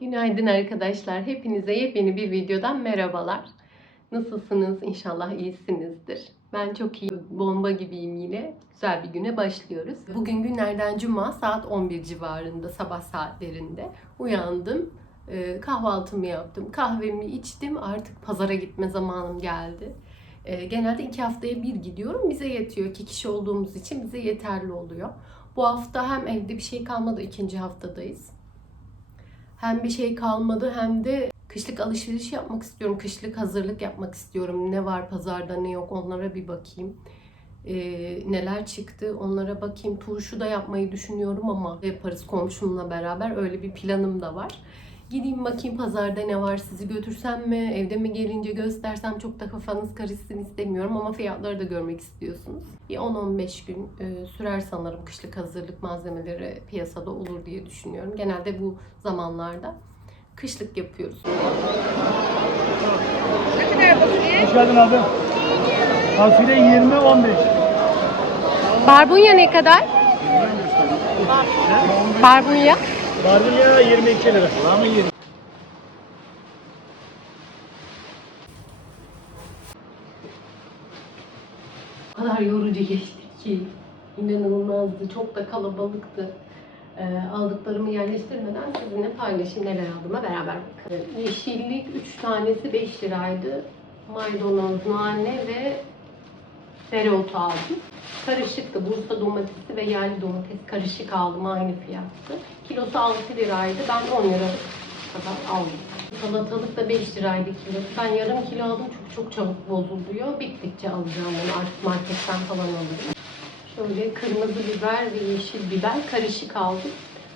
Günaydın arkadaşlar. Hepinize yepyeni bir videodan merhabalar. Nasılsınız? İnşallah iyisinizdir. Ben çok iyi, bomba gibiyim yine. Güzel bir güne başlıyoruz. Bugün günlerden cuma saat 11 civarında sabah saatlerinde uyandım. Ee, Kahvaltımı yaptım, kahvemi içtim. Artık pazara gitme zamanım geldi. Ee, Genelde iki haftaya bir gidiyorum. Bize yetiyor. İki kişi olduğumuz için bize yeterli oluyor. Bu hafta hem evde bir şey kalmadı. ikinci haftadayız. Hem bir şey kalmadı hem de kışlık alışveriş yapmak istiyorum. Kışlık hazırlık yapmak istiyorum. Ne var pazarda ne yok onlara bir bakayım. Ee, neler çıktı onlara bakayım. Turşu da yapmayı düşünüyorum ama yaparız komşumla beraber. Öyle bir planım da var. Gideyim bakayım pazarda ne var sizi götürsem mi evde mi gelince göstersem çok da kafanız karışsın istemiyorum ama fiyatları da görmek istiyorsunuz. Bir 10-15 gün e, sürer sanırım kışlık hazırlık malzemeleri piyasada olur diye düşünüyorum. Genelde bu zamanlarda kışlık yapıyoruz. Hoş geldin abi. Fasulye 20 15. Barbunya ne kadar? Barbunya? Barbunya 22 lira. Mı 20? Kadar yorucu geçti ki inanılmazdı. Çok da kalabalıktı. Ee, aldıklarımı yerleştirmeden sizinle paylaşayım neler aldığıma beraber bakalım. Yeşillik 3 tanesi 5 liraydı. Maydanoz, nane ve dereotu aldım. Karışıktı. Bursa domatesi ve yerli domates karışık aldım. Aynı fiyattı. Kilosu 6 liraydı. Ben 10 lira kadar aldım. Salatalık da 5 liraydı kilosu. Ben yarım kilo aldım. Çok çok çabuk bozuluyor. Bittikçe alacağım bunu. Artık marketten falan alırım. Şöyle kırmızı biber ve yeşil biber karışık aldım.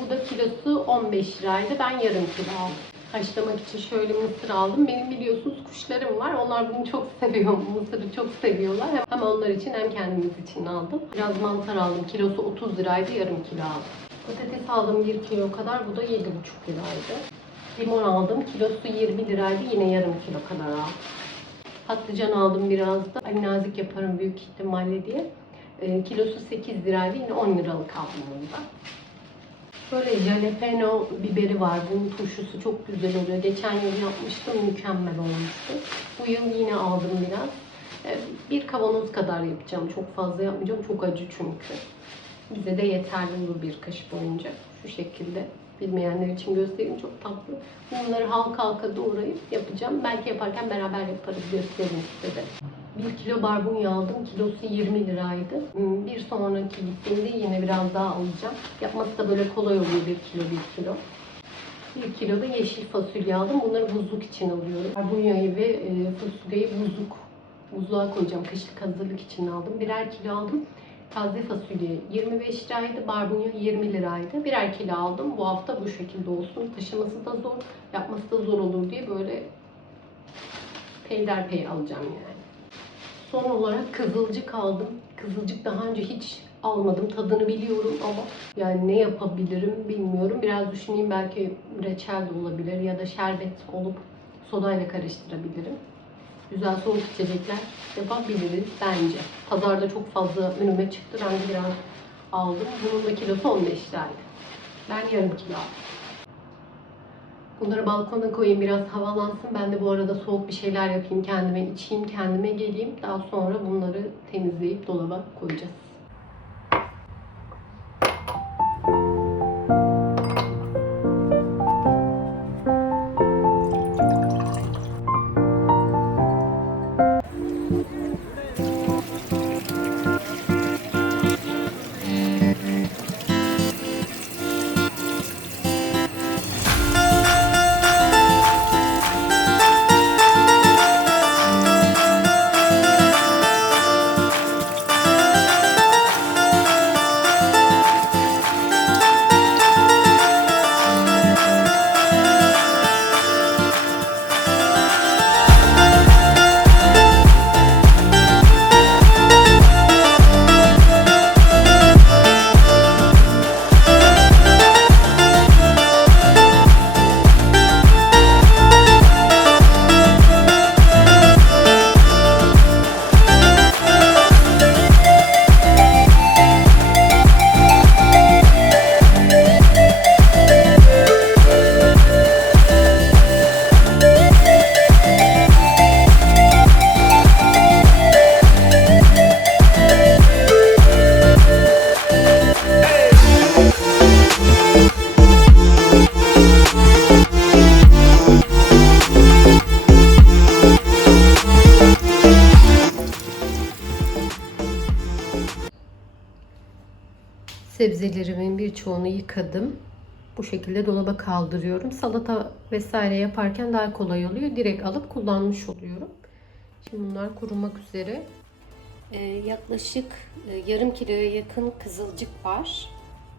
Bu da kilosu 15 liraydı. Ben yarım kilo aldım. Haşlamak için şöyle mısır aldım. Benim biliyorsunuz kuşlarım var. Onlar bunu çok seviyor. Mısırı çok seviyorlar. Hem onlar için hem kendimiz için aldım. Biraz mantar aldım. Kilosu 30 liraydı. Yarım kilo aldım. Patates aldım 1 kilo kadar. Bu da 7,5 liraydı. Limon aldım. Kilosu 20 liraydı. Yine yarım kilo kadar aldım. Patlıcan aldım biraz da. Ali nazik yaparım büyük ihtimalle diye. E, kilosu 8 liraydı. Yine 10 liralık aldım bunu. Böyle jalapeno biberi var. Bunun turşusu çok güzel oluyor. Geçen yıl yapmıştım. Mükemmel olmuştu. Bu yıl yine aldım biraz. E, bir kavanoz kadar yapacağım. Çok fazla yapmayacağım. Çok acı çünkü. Bize de yeterli olur bir kış boyunca. Şu şekilde. Bilmeyenler için göstereyim. Çok tatlı. Bunları halka halka doğrayıp yapacağım. Belki yaparken beraber yaparız. Göstereyim size de. 1 kilo barbunya aldım. Kilosu 20 liraydı. Hmm, Bir sonraki gittiğimde yine biraz daha alacağım. Yapması da böyle kolay oluyor 1 kilo 1 kilo. 1 kilo da yeşil fasulye aldım. Bunları buzluk için alıyorum. Barbunyayı ve e, fasulyeyi buzluk buzluğa koyacağım. Kışlık hazırlık için aldım. Birer kilo aldım. Taze fasulye 25 liraydı, barbunya 20 liraydı. Birer kilo aldım. Bu hafta bu şekilde olsun. Taşıması da zor, yapması da zor olur diye böyle peyderpey alacağım yani. Son olarak kızılcık aldım. Kızılcık daha önce hiç almadım. Tadını biliyorum ama yani ne yapabilirim bilmiyorum. Biraz düşüneyim belki reçel de olabilir ya da şerbet olup sodayla karıştırabilirim. Güzel soğuk içecekler yapabiliriz bence. Pazarda çok fazla önüme çıktı. Ben biraz aldım. Bunun da kilosu 15 liraydı. Ben yarım kilo aldım. Bunları balkona koyayım biraz havalansın. Ben de bu arada soğuk bir şeyler yapayım kendime içeyim kendime geleyim. Daha sonra bunları temizleyip dolaba koyacağız. Sebzelerimin birçoğunu yıkadım. Bu şekilde dolaba kaldırıyorum. Salata vesaire yaparken daha kolay oluyor. Direkt alıp kullanmış oluyorum. Şimdi bunlar kurumak üzere. Ee, yaklaşık e, yarım kiloya yakın kızılcık var.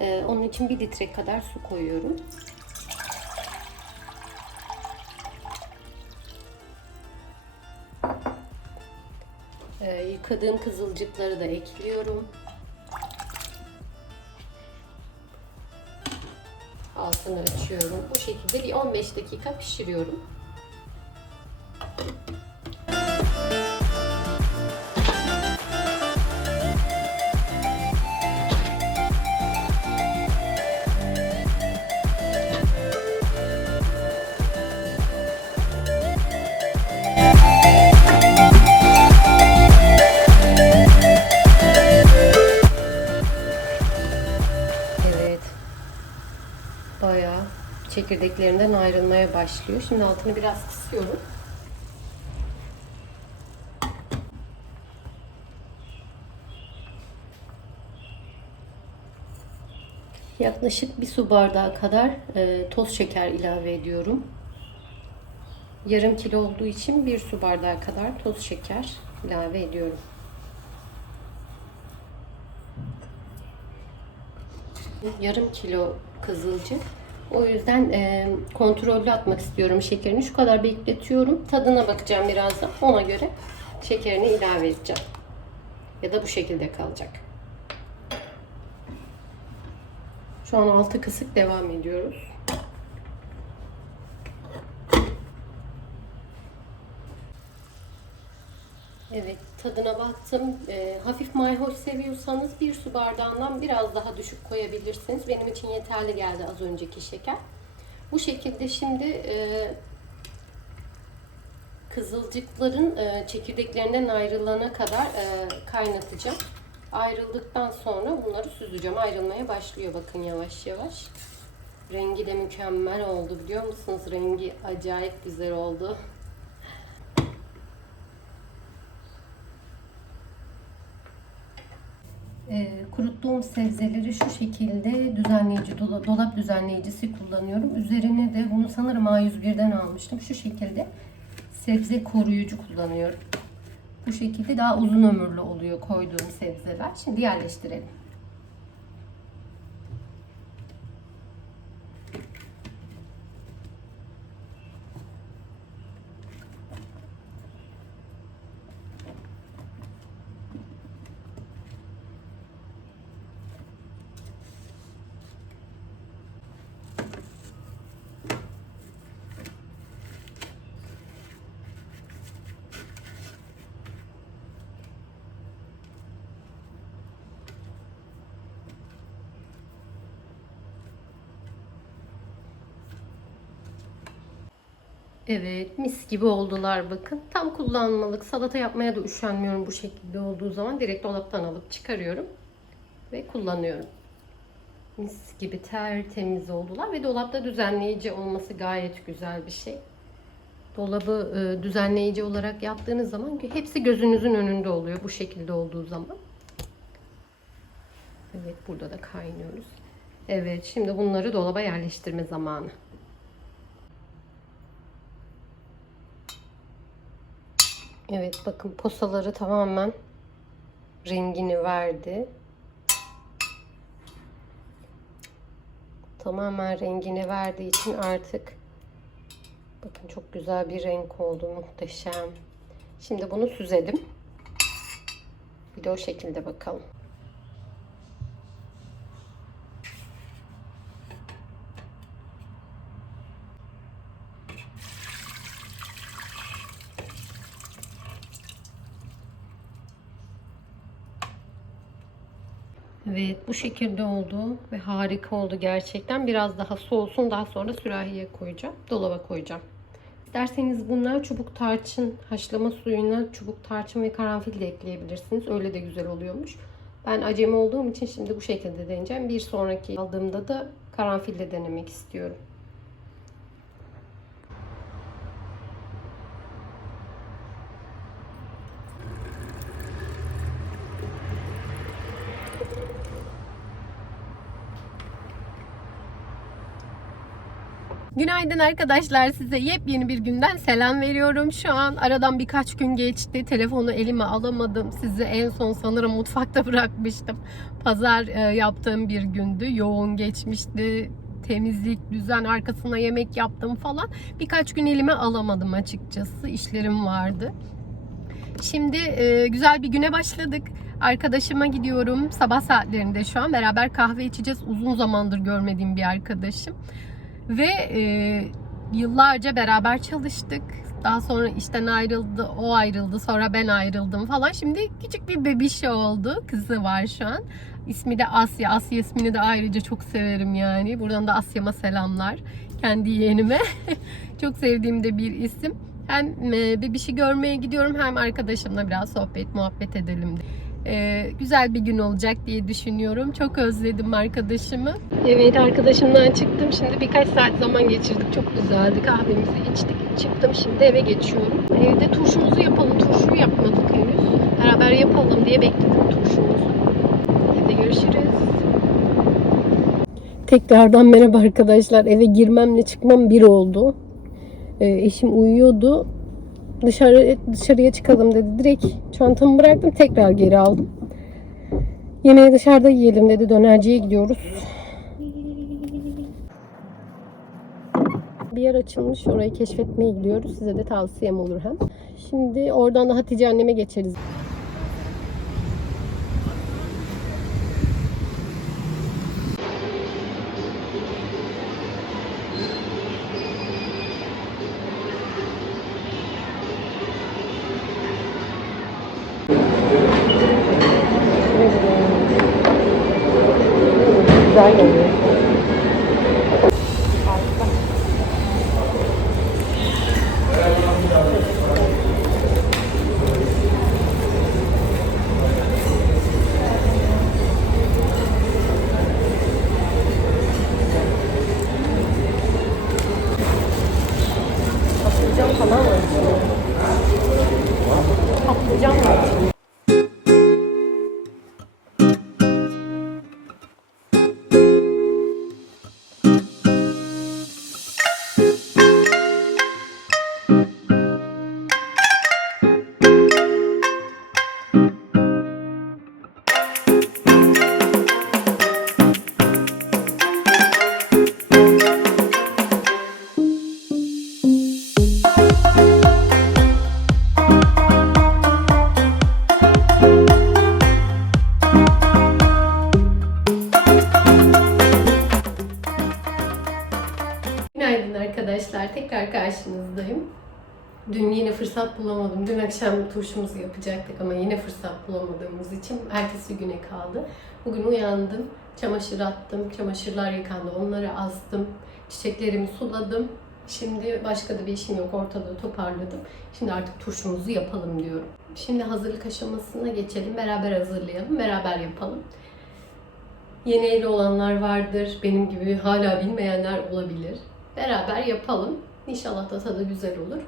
Ee, onun için bir litre kadar su koyuyorum. Ee, yıkadığım kızılcıkları da ekliyorum. Altını açıyorum. Bu şekilde bir 15 dakika pişiriyorum. Başlıyor. Şimdi altını biraz kısıyorum. Yaklaşık bir su bardağı kadar e, toz şeker ilave ediyorum. Yarım kilo olduğu için bir su bardağı kadar toz şeker ilave ediyorum. yarım kilo kızılcık. O yüzden e, kontrollü atmak istiyorum şekerini. Şu kadar bekletiyorum. Tadına bakacağım birazdan. Ona göre şekerini ilave edeceğim. Ya da bu şekilde kalacak. Şu an altı kısık devam ediyoruz. Evet, tadına baktım. Ee, hafif mayhoş seviyorsanız bir su bardağından biraz daha düşük koyabilirsiniz. Benim için yeterli geldi az önceki şeker. Bu şekilde şimdi e, kızılcıkların e, çekirdeklerinden ayrılana kadar e, kaynatacağım. Ayrıldıktan sonra bunları süzeceğim. Ayrılmaya başlıyor bakın yavaş yavaş. Rengi de mükemmel oldu biliyor musunuz? Rengi acayip güzel oldu. E, kuruttuğum sebzeleri şu şekilde düzenleyici, dola- dolap düzenleyicisi kullanıyorum. Üzerine de bunu sanırım A101'den almıştım. Şu şekilde sebze koruyucu kullanıyorum. Bu şekilde daha uzun ömürlü oluyor koyduğum sebzeler. Şimdi yerleştirelim. Evet mis gibi oldular bakın. Tam kullanmalık salata yapmaya da üşenmiyorum bu şekilde olduğu zaman. Direkt dolaptan alıp çıkarıyorum ve kullanıyorum. Mis gibi tertemiz oldular ve dolapta düzenleyici olması gayet güzel bir şey. Dolabı e, düzenleyici olarak yaptığınız zaman hepsi gözünüzün önünde oluyor bu şekilde olduğu zaman. Evet burada da kaynıyoruz. Evet şimdi bunları dolaba yerleştirme zamanı. Evet bakın posaları tamamen rengini verdi. Tamamen rengini verdiği için artık bakın çok güzel bir renk oldu muhteşem. Şimdi bunu süzelim. Bir de o şekilde bakalım. Evet bu şekilde oldu ve harika oldu gerçekten. Biraz daha soğusun daha sonra sürahiye koyacağım. Dolaba koyacağım. İsterseniz bunlar çubuk tarçın haşlama suyuna çubuk tarçın ve karanfil de ekleyebilirsiniz. Öyle de güzel oluyormuş. Ben acemi olduğum için şimdi bu şekilde deneyeceğim. Bir sonraki aldığımda da karanfille denemek istiyorum. Günaydın arkadaşlar size yepyeni bir günden selam veriyorum. Şu an aradan birkaç gün geçti. Telefonu elime alamadım. Sizi en son sanırım mutfakta bırakmıştım. Pazar e, yaptığım bir gündü. Yoğun geçmişti. Temizlik, düzen, arkasına yemek yaptım falan. Birkaç gün elime alamadım açıkçası. İşlerim vardı. Şimdi e, güzel bir güne başladık. Arkadaşıma gidiyorum. Sabah saatlerinde şu an beraber kahve içeceğiz. Uzun zamandır görmediğim bir arkadaşım. Ve e, yıllarca beraber çalıştık. Daha sonra işten ayrıldı, o ayrıldı, sonra ben ayrıldım falan. Şimdi küçük bir bebişi oldu. Kızı var şu an. İsmi de Asya. Asya ismini de ayrıca çok severim yani. Buradan da Asya'ma selamlar. Kendi yeğenime. çok sevdiğim de bir isim. Hem e, bebişi görmeye gidiyorum hem arkadaşımla biraz sohbet muhabbet edelim diye. Ee, güzel bir gün olacak diye düşünüyorum. Çok özledim arkadaşımı. Evet arkadaşımdan çıktım. Şimdi birkaç saat zaman geçirdik. Çok güzeldi. Kahvemizi içtik. Çıktım şimdi eve geçiyorum. Evde turşumuzu yapalım. Turşuyu yapmadık henüz. Beraber yapalım diye bekledim turşumuzu. Evde görüşürüz. Tekrardan merhaba arkadaşlar. Eve girmemle çıkmam bir oldu. Ee, eşim uyuyordu dışarı dışarıya çıkalım dedi. Direkt çantamı bıraktım tekrar geri aldım. Yemeği dışarıda yiyelim dedi. Dönerciye gidiyoruz. Bir yer açılmış. Orayı keşfetmeye gidiyoruz. Size de tavsiyem olur hem. Şimdi oradan da Hatice anneme geçeriz. Karşınızdayım. Dün yine fırsat bulamadım. Dün akşam turşumuzu yapacaktık ama yine fırsat bulamadığımız için ertesi güne kaldı. Bugün uyandım, çamaşır attım, çamaşırlar yıkandı, onları astım, çiçeklerimi suladım. Şimdi başka da bir işim yok, ortalığı toparladım. Şimdi artık turşumuzu yapalım diyorum. Şimdi hazırlık aşamasına geçelim, beraber hazırlayalım, beraber yapalım. Yeni evli olanlar vardır, benim gibi hala bilmeyenler olabilir. Beraber yapalım. İnşallah da tadı güzel olur.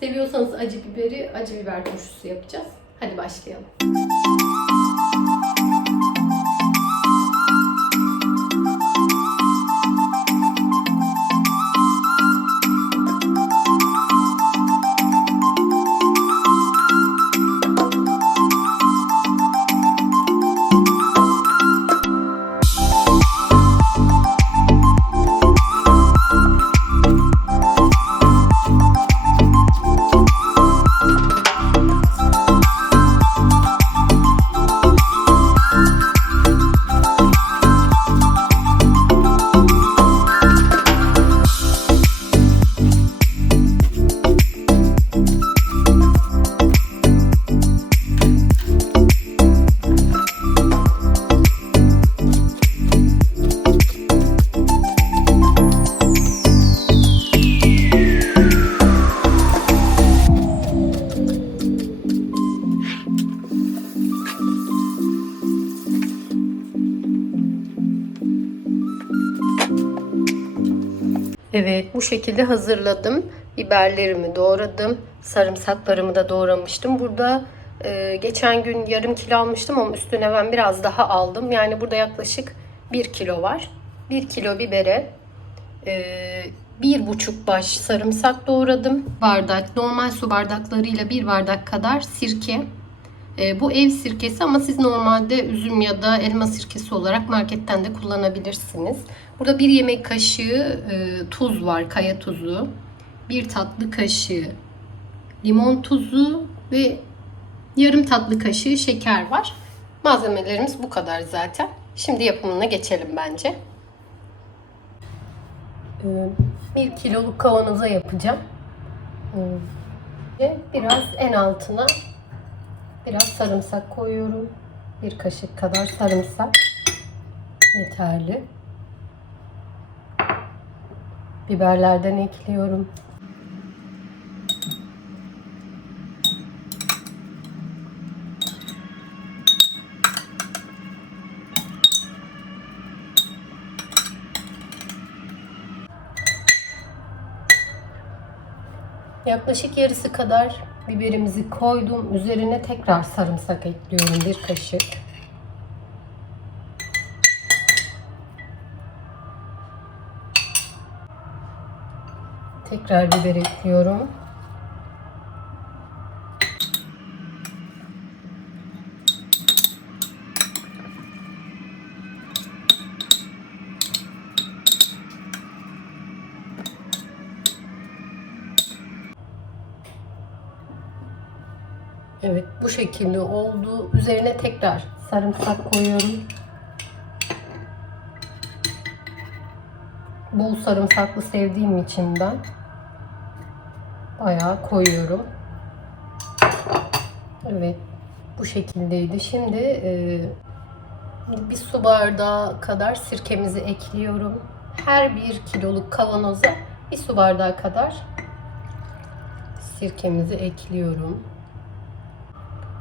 Seviyorsanız acı biberi, acı biber turşusu yapacağız. Hadi başlayalım. Bu şekilde hazırladım. Biberlerimi doğradım. Sarımsaklarımı da doğramıştım. Burada e, geçen gün yarım kilo almıştım ama üstüne ben biraz daha aldım. Yani burada yaklaşık 1 kilo var. 1 kilo bibere e, bir buçuk baş sarımsak doğradım. Bardak, normal su bardaklarıyla bir bardak kadar sirke. Ee, bu ev sirkesi ama siz normalde üzüm ya da elma sirkesi olarak marketten de kullanabilirsiniz. Burada bir yemek kaşığı e, tuz var, kaya tuzu. Bir tatlı kaşığı limon tuzu ve yarım tatlı kaşığı şeker var. Malzemelerimiz bu kadar zaten. Şimdi yapımına geçelim bence. Ee, bir kiloluk kavanoza yapacağım. Ve biraz en altına biraz sarımsak koyuyorum. Bir kaşık kadar sarımsak yeterli. Biberlerden ekliyorum. Yaklaşık yarısı kadar biberimizi koydum. Üzerine tekrar sarımsak ekliyorum bir kaşık. Tekrar biber ekliyorum. Evet bu şekilde oldu. Üzerine tekrar sarımsak koyuyorum. Bol sarımsaklı sevdiğim için ben bayağı koyuyorum. Evet bu şekildeydi. Şimdi e, bir su bardağı kadar sirkemizi ekliyorum. Her bir kiloluk kavanoza bir su bardağı kadar sirkemizi ekliyorum.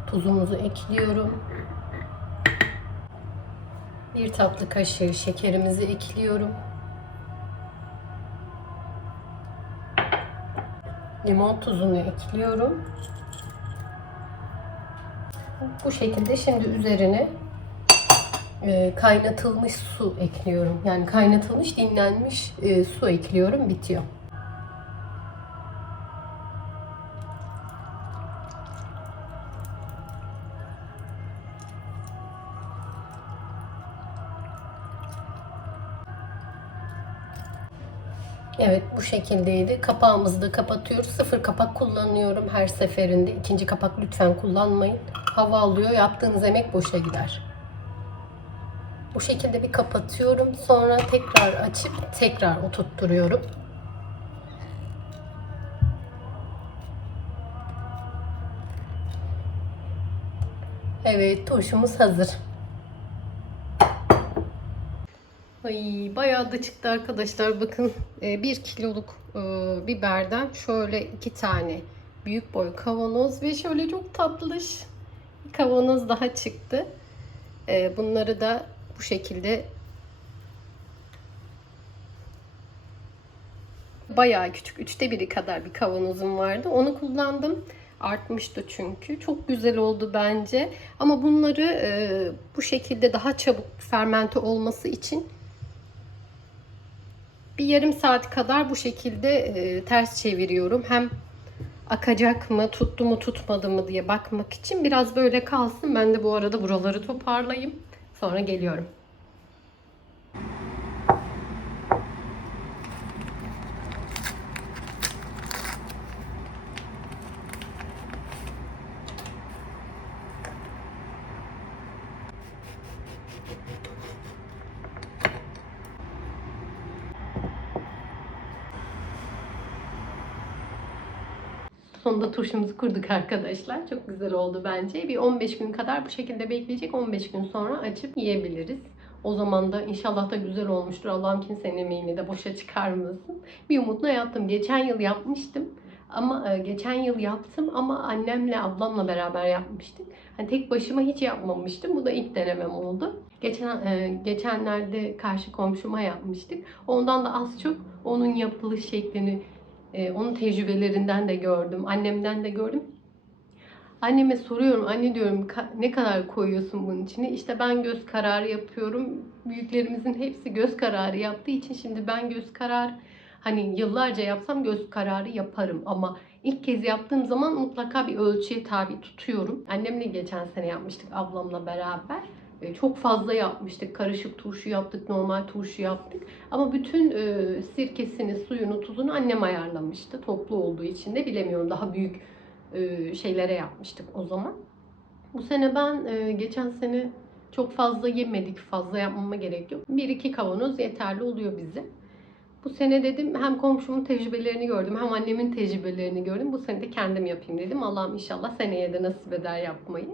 Tuzumuzu ekliyorum. Bir tatlı kaşığı şekerimizi ekliyorum. Limon tuzunu ekliyorum. Bu şekilde şimdi üzerine e, kaynatılmış su ekliyorum. Yani kaynatılmış, dinlenmiş e, su ekliyorum. Bitiyor. Bu şekildeydi. Kapağımızı da kapatıyoruz. Sıfır kapak kullanıyorum her seferinde. İkinci kapak lütfen kullanmayın. Hava alıyor. Yaptığınız emek boşa gider. Bu şekilde bir kapatıyorum. Sonra tekrar açıp tekrar oturtturuyorum. Evet turşumuz hazır. Ay bayağı da çıktı arkadaşlar. Bakın e, bir kiloluk e, biberden şöyle iki tane büyük boy kavanoz ve şöyle çok tatlış kavanoz daha çıktı. E, Bunları da bu şekilde bayağı küçük üçte biri kadar bir kavanozum vardı. Onu kullandım. Artmıştı çünkü. Çok güzel oldu bence. Ama bunları e, bu şekilde daha çabuk fermente olması için bir yarım saat kadar bu şekilde e, ters çeviriyorum. Hem akacak mı, tuttu mu, tutmadı mı diye bakmak için biraz böyle kalsın. Ben de bu arada buraları toparlayayım. Sonra geliyorum. Sonunda turşumuzu kurduk arkadaşlar. Çok güzel oldu bence. Bir 15 gün kadar bu şekilde bekleyecek. 15 gün sonra açıp yiyebiliriz. O zaman da inşallah da güzel olmuştur. Allah'ım kimsenin emeğini de boşa çıkarmasın. Bir umutla yaptım. Geçen yıl yapmıştım. Ama e, geçen yıl yaptım ama annemle ablamla beraber yapmıştık. Hani tek başıma hiç yapmamıştım. Bu da ilk denemem oldu. Geçen e, geçenlerde karşı komşuma yapmıştık. Ondan da az çok onun yapılış şeklini ee, onun tecrübelerinden de gördüm. Annemden de gördüm. Anneme soruyorum. Anne diyorum "ka- ne kadar koyuyorsun bunun içine? İşte ben göz kararı yapıyorum. Büyüklerimizin hepsi göz kararı yaptığı için şimdi ben göz kararı Hani yıllarca yapsam göz kararı yaparım ama ilk kez yaptığım zaman mutlaka bir ölçüye tabi tutuyorum. Annemle geçen sene yapmıştık ablamla beraber. E, Çok fazla yapmıştık. Karışık turşu yaptık, normal turşu yaptık. Ama bütün e, sirkesini, suyunu, tuzunu annem ayarlamıştı. Toplu olduğu için de bilemiyorum. Daha büyük e, şeylere yapmıştık o zaman. Bu sene ben geçen sene çok fazla yemedik. Fazla yapmama gerek yok. Bir iki kavanoz yeterli oluyor bize. Bu sene dedim hem komşumun tecrübelerini gördüm hem annemin tecrübelerini gördüm. Bu sene de kendim yapayım dedim. Allah'ım inşallah seneye de nasip eder yapmayı.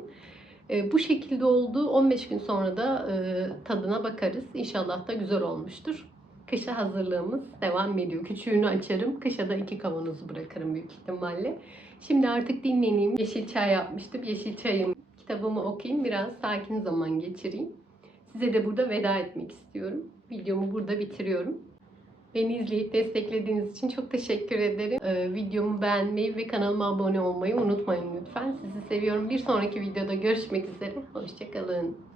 E, bu şekilde oldu. 15 gün sonra da e, tadına bakarız. İnşallah da güzel olmuştur. Kışa hazırlığımız devam ediyor. Küçüğünü açarım. Kışa da iki kavanozu bırakırım büyük ihtimalle. Şimdi artık dinleneyim. Yeşil çay yapmıştım. Yeşil çayım kitabımı okuyayım. Biraz sakin zaman geçireyim. Size de burada veda etmek istiyorum. Videomu burada bitiriyorum. Beni izleyip desteklediğiniz için çok teşekkür ederim. Ee, videomu beğenmeyi ve kanalıma abone olmayı unutmayın lütfen. Sizi seviyorum. Bir sonraki videoda görüşmek üzere. Hoşçakalın.